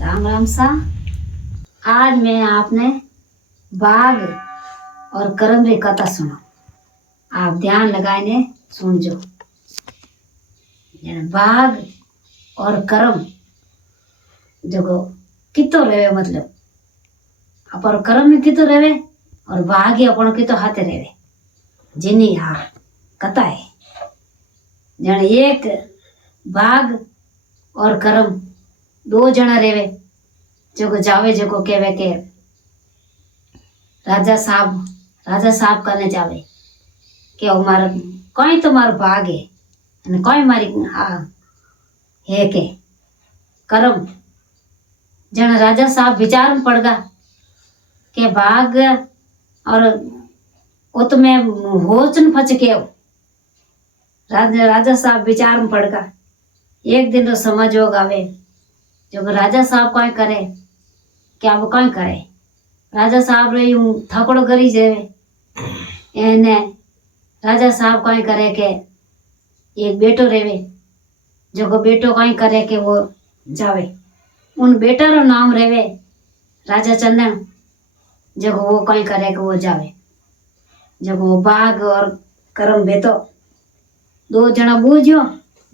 राम राम सा। आज मैं आपने बाघ और करम री कथा सुना। आप ध्यान लगाने सुनजो। बाघ और करम जो कितो रेवे, मतलब अपन करम में कितो रेवे और बाघ ही अपन कितो हाथे रेवे। जिनी हा कथा है जन एक बाघ और करम दो जना रेवे जो जावे जो कहवे के राजा साहब करने जावे के मार कोई तो मारो बाघ है અને कोई मारी है के करम। जन राजा साहब विचार में पड़ गा के बाघ और वो तो मैं होचन फच के राजा साहब विचार में पड़ गा। एक दिन तो समझ हो गावे जो राजा साहब कोई करे क्या वो कोई करे। राजा साहब रे यूं थकड़ो करी जेवे एने राजा साहब कोई करे के एक बेटो रेवे जो बेटो कोई करे के वो जावे। उन बेटा रो नाम रेवे राजा चंदन। जो वो कोई करे के वो जावे। जो वो बाघ और करम बेतो दो जना बूझो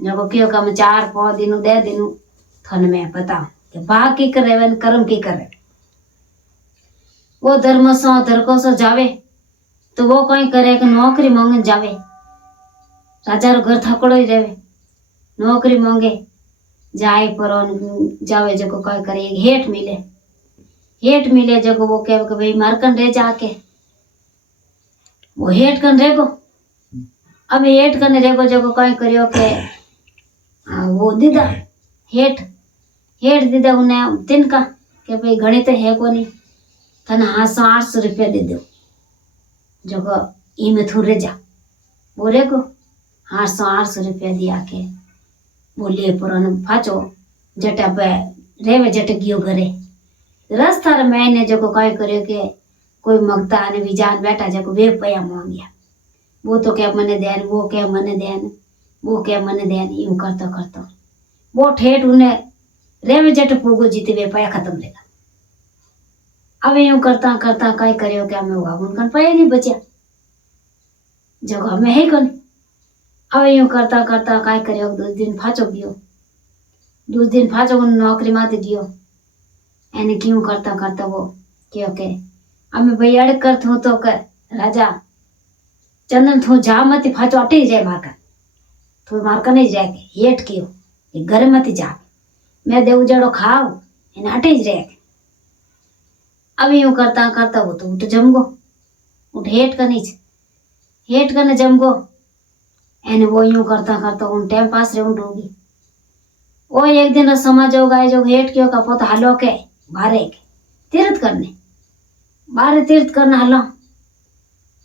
जो क्यों कम 4-5 दिन दे दिन थन में पता कि बाघ की करे करम की करे। वो धर्म सो धरको सो जावे तो वो कोई करे कि नौकरी मांगने जावे। राजा रो घर थकड़ो ही रहे नौकरी मांगे जाए पर जावे जो कोई करे हेठ मिले जो वो कहे कि भाई मारकन रह जाके वो हेठ कन रेगो। अब हेठ कन रेगो जो कोई करियो के वो दीदा हेठ दीदा उन्हें तिनका के भाई घड़ी तो है को नहीं थन 800 रुपया दे दो जो इमे थू रे जा बोले को 800 रुपया दिया के बोलिए पुरान फाचो जटा पे रेवे जट गियो घरे रास्ता रे मैंने जो कोई करियो के कोई मगता ने विजान बैठा जो वे पया मांगिया वो तो क्या मने देन वो क्या मने देन वो क्या मने देन यूं करता वो ठेठ उन्हें रेवे जट पोगो जीते वे पया खत्म रहेगा। अब यूं करता कई करियो क्या मैं वागुन कन पया नहीं बचा जगह में है कन। अब यूं करता कई करियो 2 दिन फाचो गयो 2 दिन फाचो नौकरी माते गयो एने क्यों करता वो क्यों के अमे भाई अड़ कर थू तो कर राजा चंदन थू जा मत फाचो अटे जाए मारका थू मारका नहीं जाए के हेठ कियो घर मत जा मैं देव जड़ो खाओ इन अटे रह। अब यूं करता वो तो उठ जमगो उठ हेठ कने जमगो एने वो यूं करता उन टाइम पास रे उन होगी। वो एक दिन समझ होगा जो हेठ क्यों का पोत हालो के बारे के तीर्थ करने हालो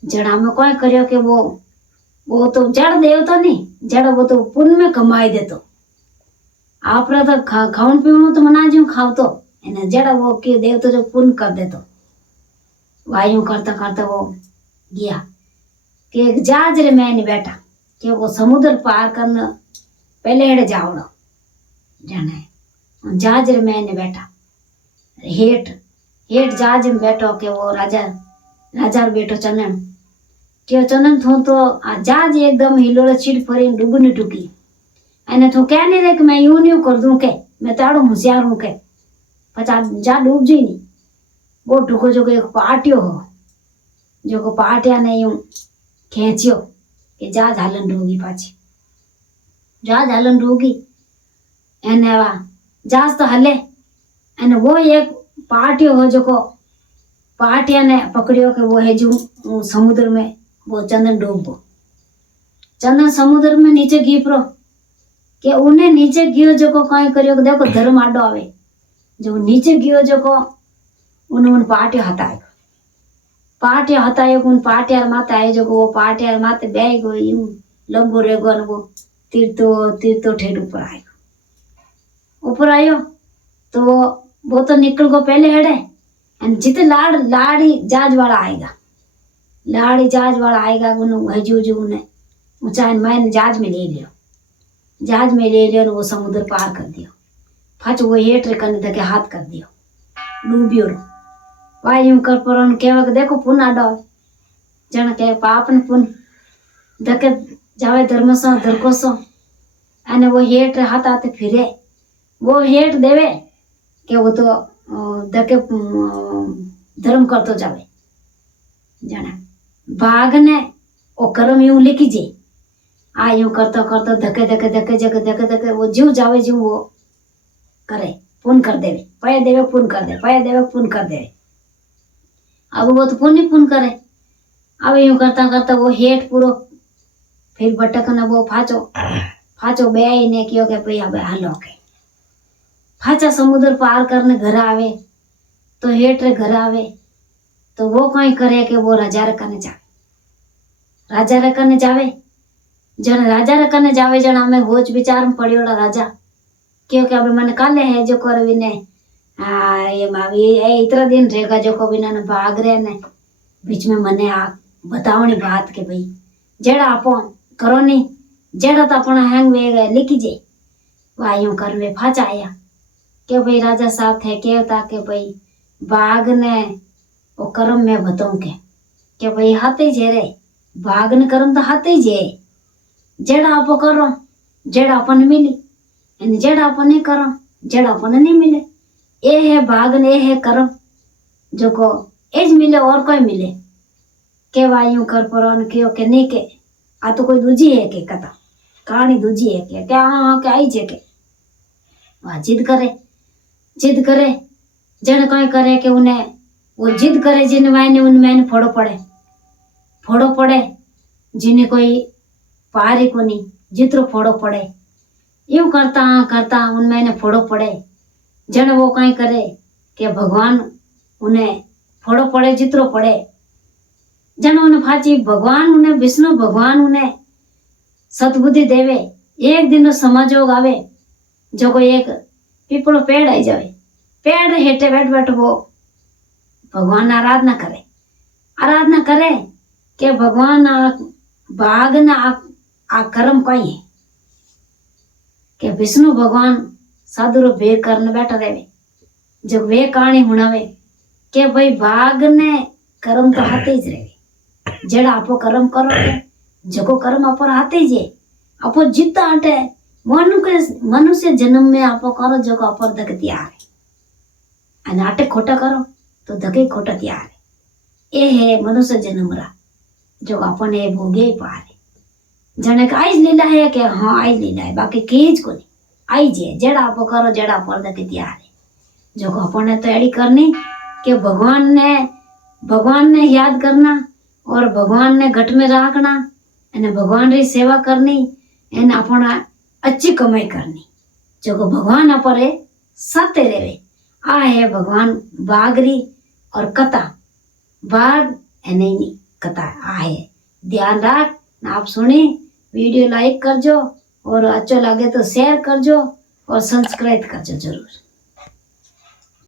जड़ा में कोई करियो के वो तो जड़ देव तो नहीं जड़ वो तो पुण्य में कमाई देतो आपरा तो खावन पीवन तो मना जो खाव तो एने जड़ा वो के देव तो जो पुण्य कर देतो। वायु करता वो गया कि एक जहाज रे मैंने बैठा कि वो समुद्र पार करना पहले हेड़े जावड़ो जाने जहाज रे मैंने बैठा हेठ जहाज में बैठो के वो राजा बेटो चंदन क्यों चंदन थो तो जहाज एकदम हिलोड़े छिट फरी डूबने टूकी एने तो क्या नहीं रे कि मैं यूं कर दूं के मैं ताड़ो होशियार हूं के पचा जा डूब जी नहीं वो टुको जो एक पाटियो हो जो पाटिया ने यूं खेचियो कि जहाज हालन डूबी पाछी जहाज हालन डूबी एने वा जहाज तो हले एने वो एक पाटियो हो जो पाटिया ने पकड़ियो के वो है जो समुद्र में वो चंदन डूबो चंदन समुद्र में नीचे गिपरो के उन्हें नीचे गियो जो कहीं करियो देखो धर्म आडो आवे जो नीचे गियो जो उन पाटिया हतायो उन पाटियार माते आए जो वो पाटियार माते बैग गो यूं लंबो रेगो न वो तीरतो ठेठ ऊपर आयो तो वो तो निकल गो पहले हेड़े एंड जिते लाड़ी जहाज वाला आएगा उन हजू ने ऊंचाई मैंने जहाज में ले लियो वो समुद्र पार कर दियो पाछो वो हेठ रे कने धके हाथ कर दियो डूबियो रो वाय यूं कर पर केवा के देखो पुन आडो जण के पाप ने पुन धके जावे धर्म सो धरको सो अने वो हेठ रे हाथ आते फिरे वो हेठ देवे के वो तो धके धर्म करतो जावे जाने भाग ने ओ कर्म यूं लिखी जे आ यूं करतो करतो धके धके धके धके धके धके वो जीव जावे जीव वो करे पुन कर देवे पय देवे पुन कर दे पय देवे पुन कर देवे अब वो तो पुण्य पुन करे अब यूं करता करता वो हेठ पूरो फिर भटकना वो फाचो बे ने कियो के भाई अब हालो के फाचा समुद्र पार करने घर आवे तो हेठ रे घर आवे तो वो कई करे कि वो राजा रे कने जावे जन राजा रे कने जावे जन हमें होच विचार में पड़ियोड़ा राजा क्योंकि अभी मन काले है जो कर विने ये मावी ए इतना दिन रहेगा जो को बिना ने भाग रहे ने बीच में मने आ बतावनी बात के भाई जेड़ा आपो करो नहीं जेड़ा तो अपना हैंग वे लिखी जे वायु कर वे फाचा आया के भाई राजा साहब थे केवता के भाई बाघ ने वो कर्म में बताऊं के भाई हाथे जे रे बाघ ने कर्म तो हाथे जे जेड़ा आपो करो जेड़ा अपन मिली एने जेड़ा अपन नहीं करो जेड़ा अपन नहीं मिले ए है बाघ ने ए है कर्म जो को एज मिले और कोई मिले के वायु कर पर के नहीं के आ तो कोई दूजी है के कथा कहानी दूजी है के क्या हाँ के आई जे के वह जिद करे जन कोई करे कि उन्हें वो जिद करे जिन मैंने उन मैंने फोड़ो पड़े जिन्हें कोई पारी को नहीं जितरो फोड़ो पड़े यूं करता उन मैंने फोड़ो पड़े जन वो कहीं करे कि भगवान उन्हें फोड़ो पड़े जितरो पड़े जन उन्हें फाची भगवान उन्हें विष्णु भगवान उन्हें सतबुद्धि देवे एक दिन समझोग आवे जो कोई एक पीपलो पेड़ आई जावे पेड़ हेठे बैठ वो भगवान आराधना करे के भगवान बाघ ना आ कर्म कोई है के विष्णु भगवान साधुरो भेद करने बैठा रहे जब वे कहानी हुणावे के भाई बाघ ने कर्म तो हाथे ज रहे जेड़ा आपो कर्म करो जको कर्म अपर हाथे जे आपो जितना हटे मनुष्य जन्म में आपो करो जको अपर धक तैयार है अने आटे खोटा करो तो धके खोटा तैयार है ए है मनुष्य जन्म रा जो अपने भोगे पारे जने का आइज लीला है कि हाँ आइज लीला है बाकी केज को नहीं आइज है जेड़ा आपो करो जेड़ा अपर धके तैयार है जो अपने तैयारी करनी कि भगवान ने याद करना और भगवान ने घट में रखना एने भगवान री सेवा करनी एने अपना अच्छी कमाई करनी जो भगवान अपरे साथे रेवे आ है भगवान बागरी और कथा बाग एने कथा आ है ध्यान रख आप सुनी वीडियो लाइक करजो और अच्छा लगे तो शेयर करजो और सब्सक्राइब करजो जरूर।